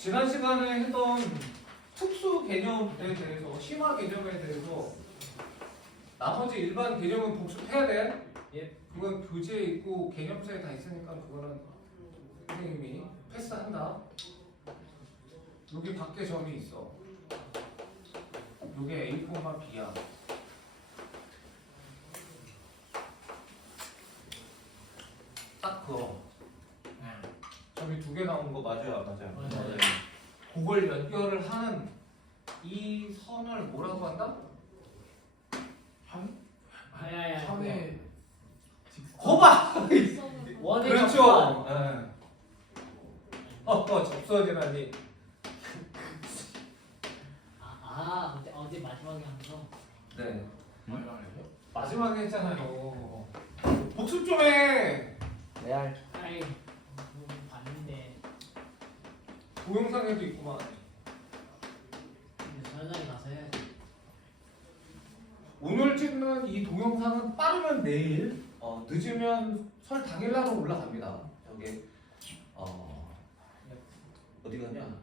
지난 시간에 했던 특수 개념에 대해서 심화 개념에 대해서 나머지 일반 개념은 복습해야 돼. 예. 그건 교재에 있고 개념서에 다 있으니까 그거는 선생님이 패스한다. 여기 밖에 점이 있어. 요게 A, B야. 딱 그거. 점이 두개 나오는 거 맞아요, 안 맞아요? 맞아요. 그걸 연결을 하는 이 선을 뭐라고 한다? 아야야. 선의 거봐. 원의 그렇죠. 접선. 예. 어, 어, 접선이라니. 아, 아 어제, 어제 마지막에 한 거. 네. 말이에요? 마지막에 했잖아요. 복습 좀 해. 레알 아이 뭐 봤는데 동영상에도 있구만. 근데 전화에 가서 해야지. 오늘 찍는 이 동영상은 빠르면 내일, 어, 늦으면 설 당일날로 올라갑니다. 저기 어, 어디 가냐?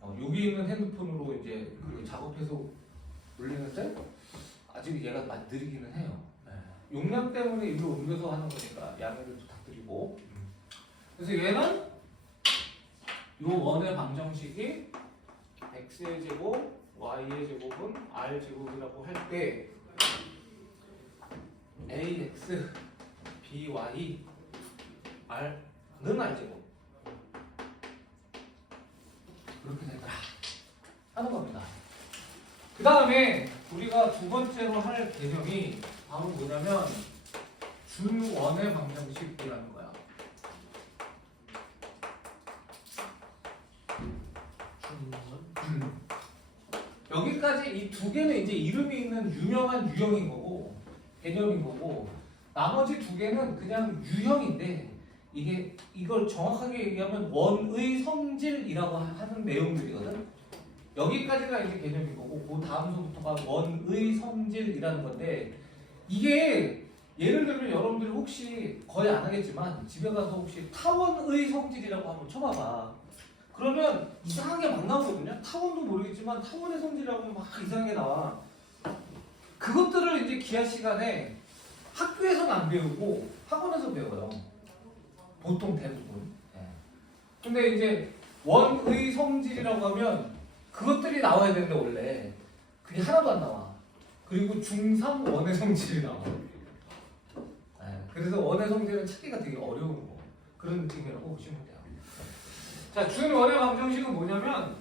어, 여기 있는 핸드폰으로 이제 그 작업해서 올리는데 아직 얘가 많이 느리기는 해요. 네. 용량 때문에 일로 옮겨서 하는 거니까 양해를 부탁드리고. 그래서 얘는 요 원의 방정식이 x의 제곱, y의 제곱은 r 제곱이라고 할때 ax, by, r는 r 제곱 그렇게 된다 하는 겁니다. 그 다음에 우리가 두 번째로 할 개념이 바로 뭐냐면 준원의 방정식이라는 거야. 여기까지 이 두 개는 이제 이름이 있는 유명한 유형인 거고 개념인 거고 나머지 두 개는 그냥 유형인데 이게 이걸 정확하게 얘기하면 원의 성질이라고 하는 내용들이거든. 여기까지가 이제 개념인 거고 그 다음서부터가 원의 성질이라는 건데 이게 예를 들면 여러분들이 혹시 거의 안 하겠지만 집에 가서 혹시 타원의 성질이라고 한번 쳐봐봐. 그러면 이상하게 막 나오거든요. 타원도 모르겠지만 타원의 성질이라고 막 이상하게 나와. 그것들을 이제 기하 시간에 학교에서는 안 배우고 학원에서 배워요. 보통 대부분. 예. 근데 이제 원의 성질이라고 하면 그것들이 나와야 되는데 원래 그게 하나도 안 나와. 그리고 중3 원의 성질이 나와. 예. 그래서 원의 성질은 찾기가 되게 어려운 거. 그런 느낌이라고 보시면 돼요. 자, 준원의 방정식은 뭐냐면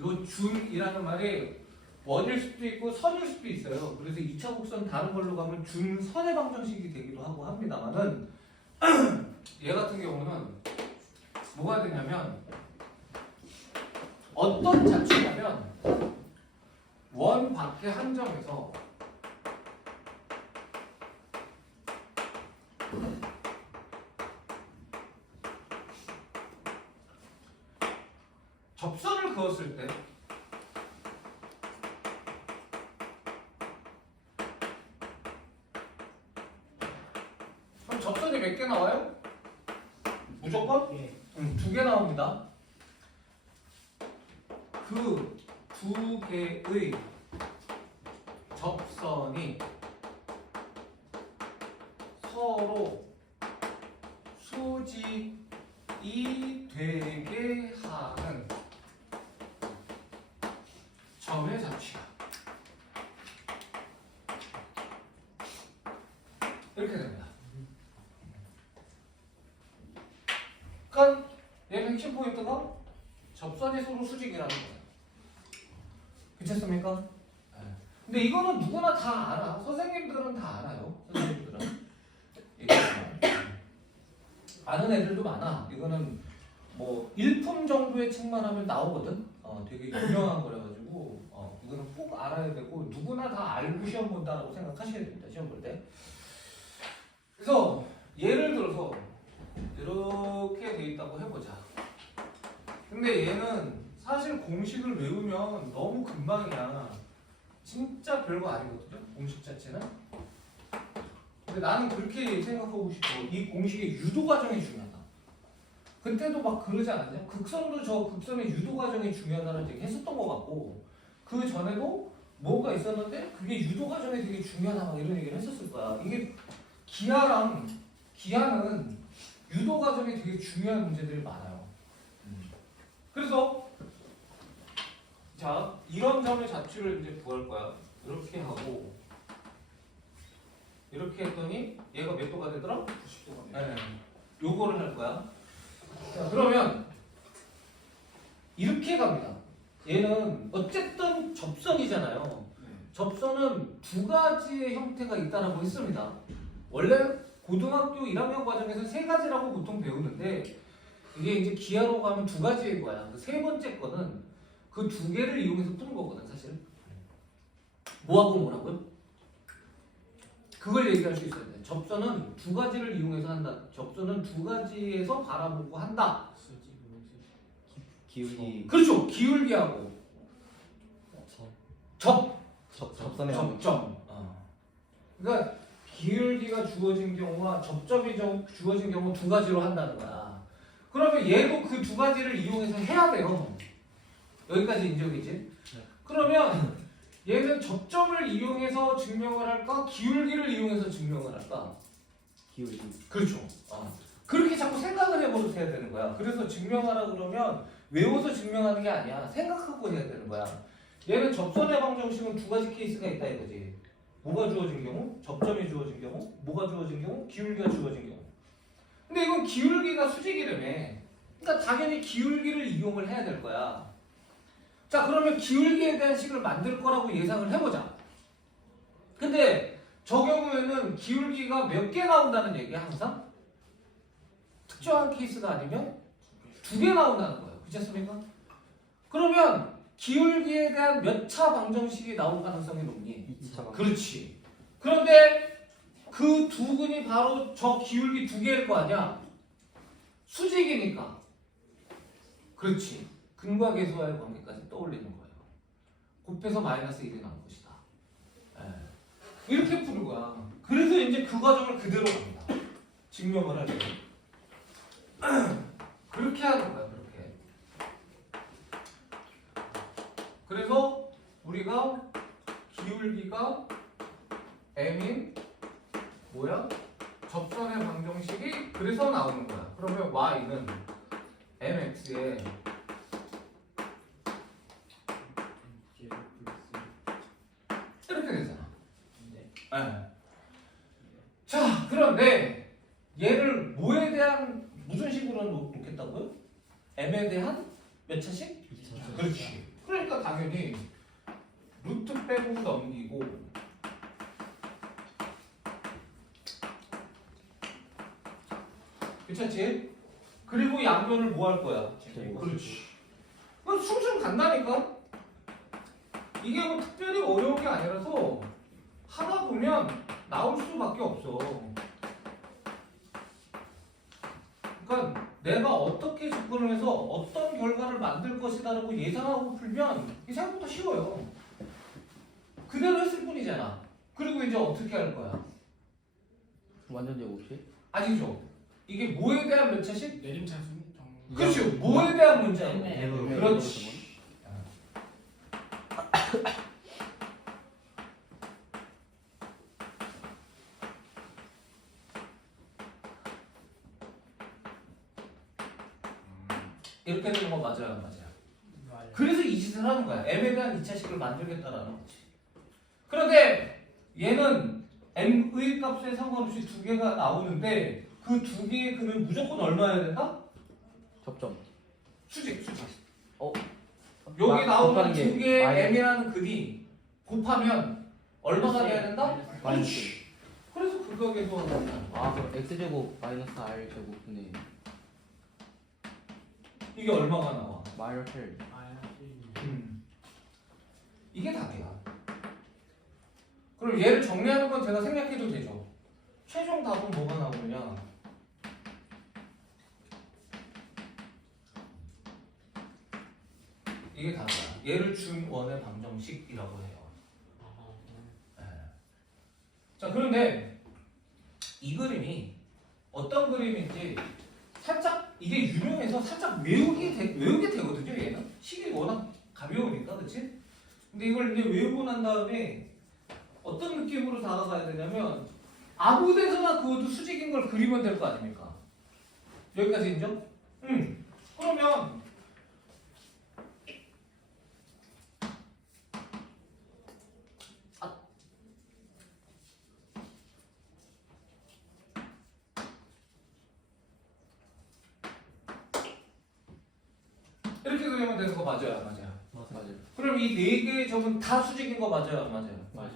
요 준이라는 말이 원일 수도 있고 선일 수도 있어요. 그래서 2차 곡선 다른 걸로 가면 준선의 방정식이 되기도 하고 합니다만은 얘 같은 경우는 뭐가 되냐면 어떤 자취냐면 원 밖의 한 점에서 접선을 그었을 때 그럼 접선이 몇 개 나와요? 무조건? 예. 응, 두 개 나옵니다. 그 두 개의 접선이 서로 수직이 되게 하는 점의 잡치야. 이렇게 됩니다. 그러니까 얘 핵심 포인트가 접선이 서로 수직이라는 거예요. 괜찮습니까? 네. 근데 이거는 누구나 다 알아. 선생님들은 다 알아요. 선생님들은. 아는 애들도 많아. 이거는 뭐 일품 정도의 책만 하면 나오거든. 어, 되게 유명한 거라가지고 어, 이거는 꼭 알아야 되고 누구나 다 알고 시험 본다라고 생각하셔야 됩니다. 시험 볼 때. 그래서 예를 들어서 이렇게 돼 있다고 해보자. 근데 얘는 사실 공식을 외우면 너무 금방이야. 진짜 별거 아니거든요. 공식 자체는. 근데 나는 그렇게 생각하고 싶어. 이 공식의 유도 과정이 중요하다. 그때도 막 그러지 않았냐? 극선도 저 극선의 유도 과정이 중요하다는 얘기 했었던 것 같고 그 전에도 뭐가 있었는데 그게 유도 과정이 되게 중요하다 막 이런 얘기를 했었을 거야. 이게 기하랑 기하는 유도 과정이 되게 중요한 문제들이 많아요. 그래서 자 이런 점의 자취를 이제 구할 거야. 이렇게 하고 이렇게 했더니 얘가 몇 도가 되더라? 90도가 네. 요거를 할 거야. 자, 그러면 이렇게 갑니다. 얘는 어쨌든 접선이잖아요. 네. 접선은 두 가지의 형태가 있다라고 했습니다. 원래 고등학교 1학년 과정에서 세 가지라고 보통 배우는데 이게 이제 기하로 가면 두 가지인 거야. 그세 번째 거는 그 두 개를 이용해서 푸는 거거든, 사실. 뭐하고 뭐라고요? 그걸 얘기할 수 있어야 돼. 접선은 두 가지를 이용해서 한다. 접선은 두 가지에서 바라보고 한다. 우측 기울기 그렇죠. 기울기하고 접 접 접선의 접점. 어. 그러니까 기울기가 주어진 경우와 접점이 좀 주어진 경우 두 가지로 한다는 거야. 그러면 얘도 그 두 가지를 이용해서 해야 돼요. 여기까지 인정이지? 그러면 얘는 접점을 이용해서 증명을 할까? 기울기를 이용해서 증명을 할까? 기울기 그렇죠. 어. 그렇게 자꾸 생각을 해버릇 해야 되는 거야. 그래서 증명하라 그러면 외워서 증명하는 게 아니야. 생각하고 해야 되는 거야. 얘는 접선의 방정식은 두 가지 케이스가 있다 이거지. 뭐가 주어진 경우, 접점이 주어진 경우, 뭐가 주어진 경우, 기울기가 주어진 경우. 근데 이건 기울기가 수직이라며. 그러니까 당연히 기울기를 이용을 해야 될 거야. 자, 그러면 기울기에 대한 식을 만들 거라고 예상을 해보자. 근데 저 경우에는 기울기가 몇 개 나온다는 얘기야 항상? 특정한 케이스가 아니면 두 개 나온다는 거예요. 그렇지 않습니까? 그러면 기울기에 대한 몇 차 방정식이 나올 가능성이 높니? 2차 그렇지. 그런데 그 두 근이 바로 저 기울기 두 개일 거 아니야? 수직이니까. 그렇지. 근과 계수와의 관계까지 떠올리는 거예요. 곱해서 마이너스 1이 나올 것이다. 예. 이렇게 푸는 거야. 그래서 이제 그 과정을 그대로 갑니다. 증명을 하려고. 그렇게 하는 거야, 그렇게. 그래서 우리가 기울기가 m인 뭐야? 접선의 방정식이 그래서 나오는 거야. 그러면 y는 mx에 제로 플러스 이렇게 되잖아. 네. 네. 자, 그런데 얘를 뭐에 대한 무슨 식으로 놓- 놓겠다고요? m에 대한 몇 차씩? 2차 그렇지. 그러니까 당연히 루트 빼고 넘기고 괜찮지? 그리고 양변을 뭐 할 거야? 그렇지. 그럼 숭숭 간다니까? 이게 뭐 특별히 어려운 게 아니라서 하다 보면 나올 수밖에 없어. 그러니까 내가 어떻게 접근을 해서 어떤 결과를 만들 것이다라고 예상하고 풀면 이 생각보다 쉬워요. 그대로 했을 뿐이잖아. 그리고 이제 어떻게 할 거야? 완전 제곱식 아니죠. 이게 뭐에 대한 몇 차씩? 내림차순 정 그렇죠. 뭐에 대한 문제야? 네. 그렇지. 이렇게 되는 거 맞아요, 맞아요. 맞아요. 그래서 이 짓을 하는 거야. m에 대한 2차식을 만들겠다라는 거지. 그런데 얘는 m의 값에 상관없이 두 개가 나오는데 그 두 개의 근은 무조건 얼마여야 된다? 접점 수직, 수직. 어? 여기 마- 나오는 두 개의 m이라는 근이 곱하면 얼마가 돼야 된다? 마이너스 그래서 그거 계산하는 거야. 아 그럼 x제곱 마이너스 r 제곱 분의 이게 얼마가 나와? 마이너스 1 마이너스 이게 답이야. 그럼 얘를 정리하는 건 제가 생략해도 되죠. 최종 답은 뭐가 나오느냐? 이게 답이야. 얘를 준 원의 방정식이라고 해요. 예. 자 그런데 이 그림이 어떤 그림인지 살짝 이게 유명해서 살짝 외우게 되, 외우게 되거든요. 얘는 식이 워낙 가벼우니까, 그렇지? 근데 이걸 이제 외우고 난 다음에 어떤 느낌으로 다가가야 되냐면 아무 데서나 그것도 수직인 걸 그리면 될 거 아닙니까? 여기까지 인정? 응. 그러면 이렇게 그리면 되는 거 맞아요, 안 맞아요? 맞아요. 그럼 이 네 개의 점은 다 수직인 거 맞아요, 안 맞아요? 맞아요.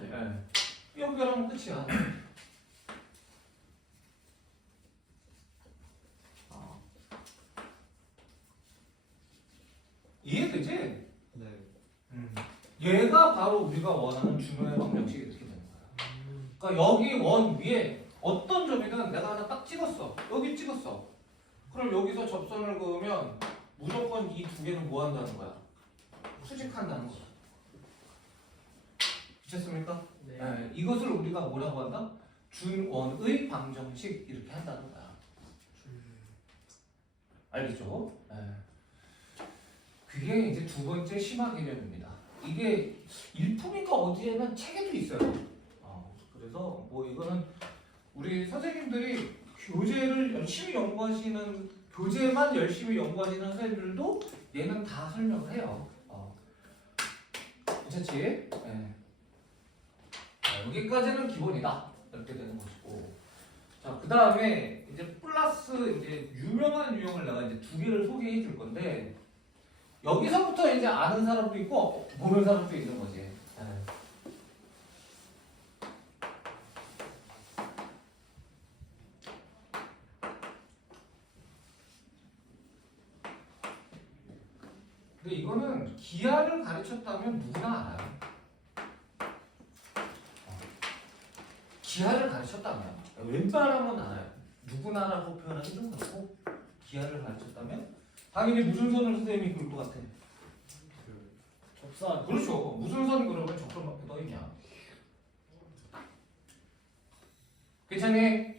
네. 연결하면 끝이야. 아, 이해되지? 네. 얘가 바로 우리가 원하는 중요한 방정식이 이렇게 되는 거야. 그러니까 여기 원 위에 어떤 점이든 내가 하나 딱 찍었어. 여기 찍었어. 그럼 여기서 접선을 그으면 무조건 이 두 개는 뭐 한다는 거야? 수직한다는 거야. 미쳤습니까? 네. 네, 이것을 우리가 뭐라고 한다? 준원의 방정식 이렇게 한다는 거야. 알겠죠? 네. 그게 이제 두 번째 심화 개념입니다. 이게 일품인가 어디에는 책에도 있어요. 어, 그래서 뭐 이거는 우리 선생님들이 교재를 열심히 연구하시는 교재만 열심히 연구하시는 선생님들도 얘는 다 설명을 해요. 어. 괜찮지? 네. 자, 여기까지는 기본이다. 이렇게 되는 것이고. 자, 그 다음에 이제 플러스 이제 유명한 유형을 내가 이제 두 개를 소개해 줄 건데, 여기서부터 이제 아는 사람도 있고, 모르는 사람도 있는 거지. 네. 근데 이거는 기아를 가르쳤다면 누구나 알아요. 기아를 가르쳤다면 웬만하면 알아요. 누구나라고 표현하기 좀 그렇고 기아를 가르쳤다면 당연히 무슨 선을 선생님이 그럴 것 같아. 접선. 그렇죠. 무슨 선 그러면 적선밖에 더 있냐. 괜찮니?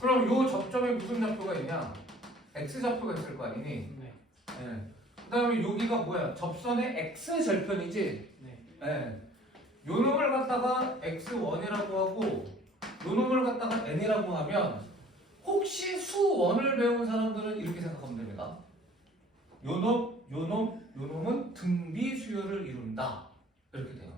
그럼 요 접점에 무슨 좌표가 있냐? x 좌표가 있을 거 아니니? 네. 예. 그다음에 여기가 뭐야? 접선의 x 절편이지. 네. 예. 요 놈을 갖다가 x1이라고 하고 요 놈을 갖다가 n이라고 하면 혹시 수원을 배운 사람들은 이렇게 생각하면 됩니다. 요 놈, 요 놈, 요 놈은 등비 수열을 이룬다. 이렇게 돼요.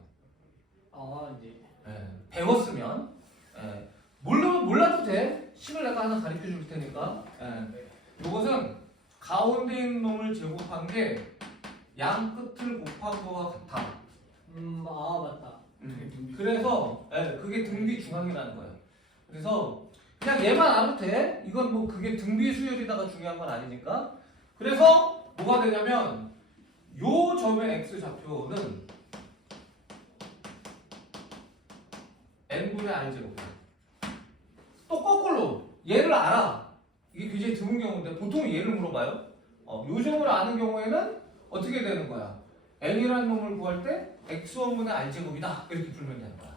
아 이제 예. 배웠으면 예. 몰라 몰라도 돼. 식을 내가 하나 가르쳐 줄 테니까. 예. 요것은 가운데 있는 놈을 제곱한 게 양 끝을 곱한 거와 같아. 음 아 맞다. 그래서 예, 그게 등비 중앙이라는 거예요. 그래서 그냥 얘만 알아도 돼. 이건 뭐 그게 등비 수열이다가 중요한 건 아니니까. 그래서 뭐가 되냐면 요 점의 x 좌표는 n분의 r 제곱. 또 거꾸로 얘를 알아. 이게 굉장히 드문 경우인데 보통 얘를 물어봐요. 어, 요 점을 아는 경우에는 어떻게 되는 거야? n이라는 놈을 구할 때 x1분의 r제곱이다 이렇게 풀면 되는 거야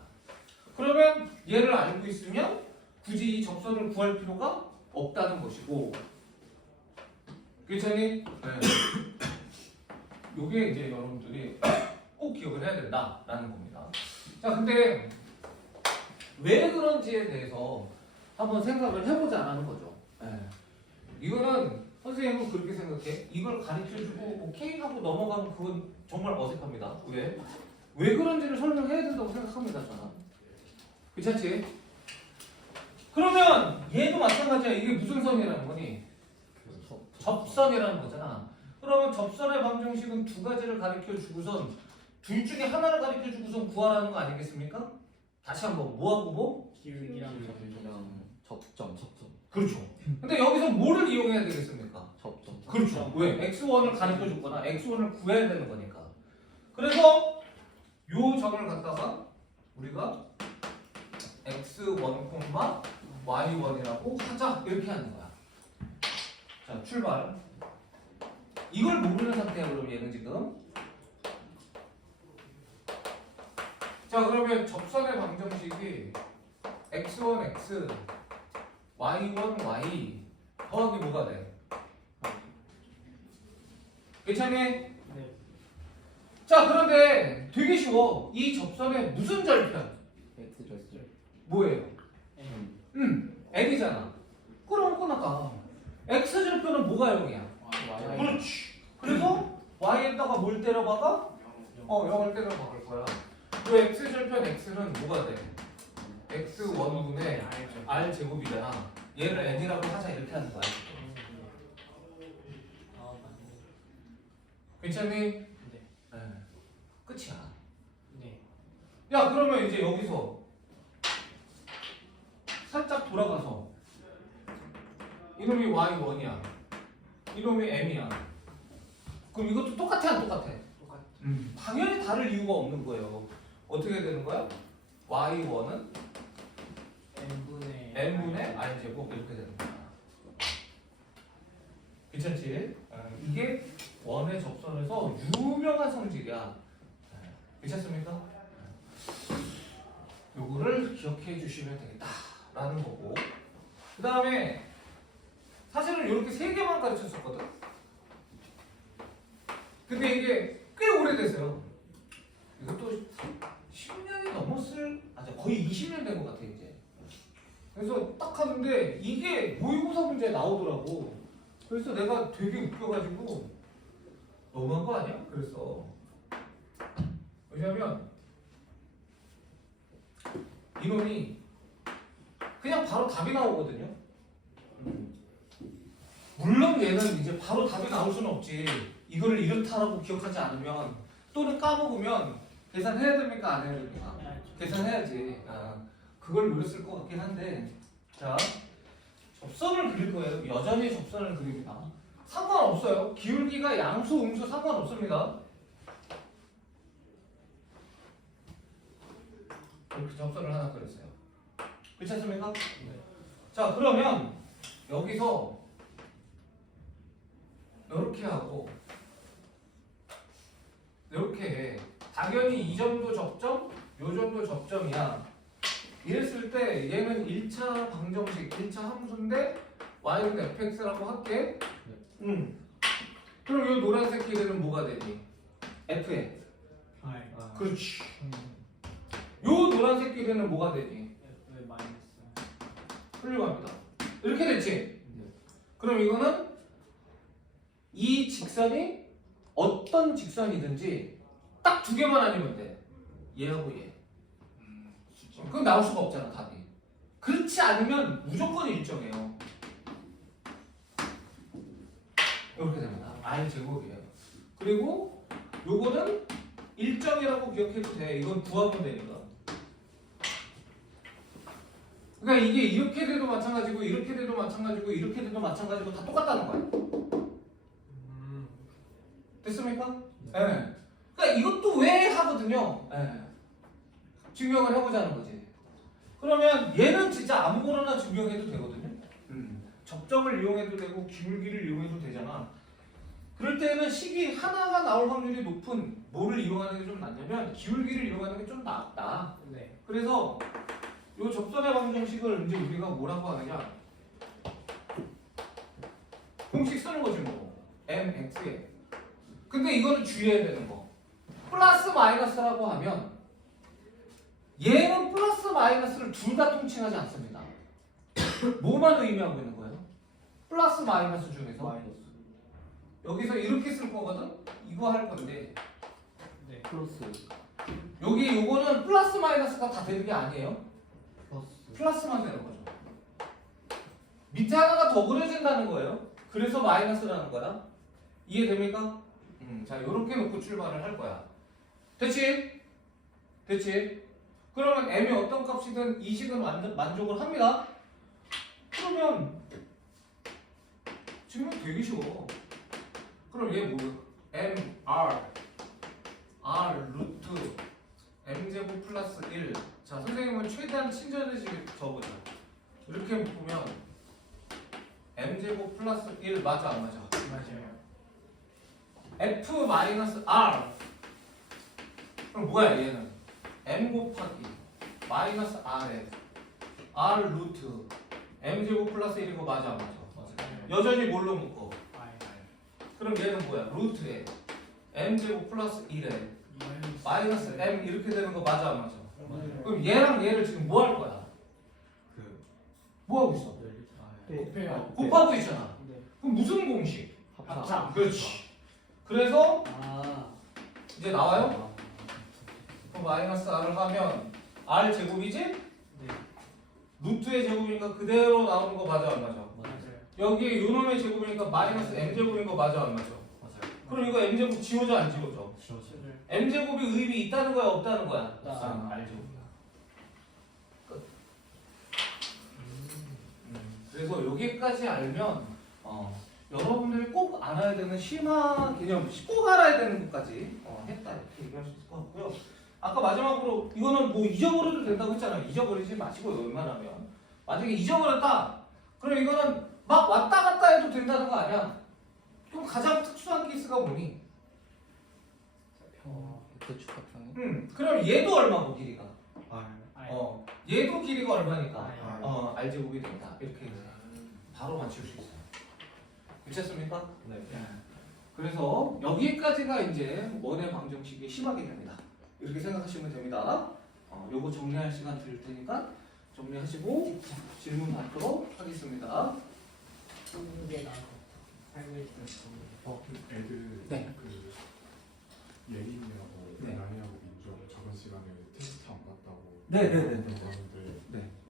그러면 얘를 알고 있으면 굳이 이 접선을 구할 필요가 없다는 것이고 괜찮니? 네. 요게 이제 여러분들이 꼭 기억을 해야 된다라는 겁니다 자 근데 왜 그런지에 대해서 한번 생각을 해보자라는 거죠 네. 이거는 선생님은 그렇게 생각해 이걸 가르쳐주고 오케이 하고 넘어가면 그건 정말 어색합니다. 왜? 왜 그런지를 설명해야 된다고 생각합니다, 저는. 괜찮지? 그러면 얘도 마찬가지야. 이게 무슨 선이라는 거니? 접선이라는 거잖아. 그러면 접선의 방정식은 두 가지를 가르쳐 주고선 둘 중에 하나를 가르쳐 주고선 구하라는 거 아니겠습니까? 다시 한번 뭐하고 뭐? 기울기랑 접점, 접점, 그렇죠. 근데 여기서 뭐를 이용해야 되겠습니까? 접점. 그렇죠. 왜? x1을 가르쳐 줬거나 x1을 구해야 되는 거니까. 그래서 요 점을 갖다가 우리가 x1, y1이라고 하자 이렇게 하는 거야. 자 출발. 이걸 모르는 상태야 그럼 얘는 지금. 자 그러면 접선의 방정식이 x1, x, y1, y 더하기 뭐가 돼? 괜찮니? 네. 자 그런데 되게 쉬워. 이 접선의 무슨 절편? X 절절. 뭐예요? M. 음, n이잖아. 그럼 끝나가. x 절편은 뭐가 0이야? Y. 그렇지. 그래서 y에다가 뭘 때려박아? 어, 0을 때려박을 거야. 그 x 절편 x는 뭐가 돼? X 원분의 r 제곱이잖아. 얘를 n이라고 하자 이렇게 하는 거야. 아 맞네. 괜찮니? 네. 네. 끝이야. 네. 야 그러면 이제 여기서 살짝 돌아가서 이놈이 y1이야 이놈이 m이야 그럼 이것도 똑같아 안 똑같아? 똑같. 당연히 다를 이유가 없는 거예요 어떻게 되는 거야? y1은 M 분의 n분의 r제곱 이렇게 되는 거야 괜찮지? 어, 이게 원의 접선에서 유명한 성질이야. 어, 괜찮습니까? 요거를 기억해 주시면 되겠다라는 거고. 그 다음에 사실은 이렇게 세 개만 가르쳤었거든. 근데 이게 꽤 오래됐어요. 이것도 10년이 넘었을 아 거의 20년 된 것 같아 이제 그래서 딱 하는데 이게 모의고사 문제에 나오더라고 그래서 내가 되게 웃겨가지고 너무한 거 아니야? 그래서 왜냐면 이놈이 그냥 바로 답이 나오거든요. 음. 물론 얘는 이제 바로 답이 나올 수는 없지. 이거를 이렇다라고 기억하지 않으면 또는 까먹으면 계산해야 됩니까? 안 해야 됩니까? 계산해야지. 아, 그걸 노렸을 것 같긴 한데. 자, 접선을 그릴 거예요. 여전히 접선을 그립니다. 상관없어요. 기울기가 양수, 음수 상관없습니다. 이렇게 접선을 하나 그렸어요. 괜찮습니까? 자, 그러면 여기서 이렇게 하고 이렇게 해. 당연히 이 정도 접점, 요 정도 접점이야. 이랬을 때 얘는 1차 방정식, 1차 함수인데 y는 fx라고 할게. 음. 그럼 이 노란색 길이는 뭐가 되니? fx. R. 그렇지. 요 노란색 길이는 뭐가 되니? F 마이너스. 훌륭합니다. 이렇게 됐지? 네. 그럼 이거는 이 직선이 어떤 직선이든지 딱 두 개만 아니면 돼. 얘하고 얘. 그건 나올 수가 없잖아, 답이. 그렇지 않으면 무조건 일정해요. 이렇게 됩니다. r 제곱이에요. 그리고 요거는 일정이라고 기억해도 돼. 이건 구하면 되니까. 그러니까 이게 이렇게 돼도 마찬가지고 이렇게 돼도 마찬가지고 이렇게 돼도 마찬가지고 다 똑같다는 거야. 음. 됐습니까? 예. 그러니까 이것도 왜 하거든요. 예. 증명을 해보자는 거지. 그러면 얘는 진짜 아무거나 증명해도 되거든요. 음. 접점을 이용해도 되고 기울기를 이용해도 되잖아. 그럴 때는 식이 하나가 나올 확률이 높은 뭐를 이용하는 게 좀 낫냐면 기울기를 이용하는 게 좀 낫다. 네. 그래서 이 접선의 방정식을 이제 우리가 뭐라고 하느냐 공식 쓰는 거지 뭐 mx에 근데 이거는 주의해야 되는 거 플러스 마이너스라고 하면 얘는 플러스 마이너스를 둘 다 통칭하지 않습니다 뭐만 의미하고 있는 거예요? 플러스 마이너스 중에서 마이너스. 여기서 이렇게 쓸 거거든 이거 할 건데 네. 플러스. 여기 요거는 플러스 마이너스가 다 되는 게 아니에요 플러스. 플러스만 되는 거죠. 밑에 하나가 더 그려진다는 거예요. 그래서 마이너스라는 거야. 이해됩니까? 음, 자, 이렇게 놓고 출발을 할 거야. 됐지? 됐지? 그러면 m이 어떤 값이든 이 식은 만, 만족을 합니다. 그러면 증명 되게 쉬워. 그럼 얘 뭐야? m r r 루트 m 제곱 플러스 1. 자, 선생님은 최대한 친절해지게 적어줘. 이렇게 보면 m 제곱 플러스 1 맞아 안 맞아? 맞아요. f 마이너스 r. 그럼 뭐야 얘는? M 곱하기 마이너스 r에 r 루트 m 제곱 플러스 1이고 맞아 안 맞아? 맞아요. 여전히 뭘로 묶어? 그럼 얘는 뭐야? 루트에 m 제곱 플러스 1에 마이너스 m 이렇게 되는 거 맞아 안 맞아? 그럼 얘랑 얘를 지금 뭐 할 거야? 그뭐 하고 있어? 네. 곱해요. 곱하고 있잖아. 네. 그럼 무슨 공식? 합차. 그렇지. 그래서 아. 이제 나와요? 마이너스 r을 하면 r 제곱이지? 네. 루트의 제곱이니까 그대로 나오는 거 맞아 안 맞아? 맞아요. 여기 요놈의 제곱이니까 마이너스 m 제곱인 거 맞아 안 맞아? 맞아요. 그럼 이거 m 제곱 지워져 안 지워져? 지워져요. 맞아요. m 제곱이 의미 있다는 거야 없다는 거야? 없어요. r 제곱이야. 끝. 음, 그래서 여기까지 알면 어, 여러분들이 꼭 알아야 되는 심화 개념, 꼭 알아야 되는 것까지 어, 했다 이렇게 얘기할 수 있을 것 같고요. 아까 마지막으로 이거는 뭐 잊어버려도 된다고 했잖아요. 잊어버리지 마시고요. 웬만하면 만약에 잊어버렸다, 그럼 이거는 막 왔다 갔다 해도 된다는 거 아니야? 그럼 가장 특수한 케이스가 뭐니? 어. 대축합상에. 음, 그럼 얘도 얼마고 길이가? 어, 얘도 길이가 얼마니까? I 어, r 제곱이 된다. 이렇게 바로 맞출 수 있어요. 괜찮습니까? 네. 그래서 여기까지가 이제 원의 방정식의 심화 개념이다. 이렇게 생각하시면 됩니다. 어, 요거 정리할 시간 드릴 테니까 정리하시고 질문 받도록 하겠습니다. 어, 애들 네. 그 예림이하고 네. 나이하고 민주하고 저번 시간에 테스트 안 봤다고 네, 네, 네, 네. 네.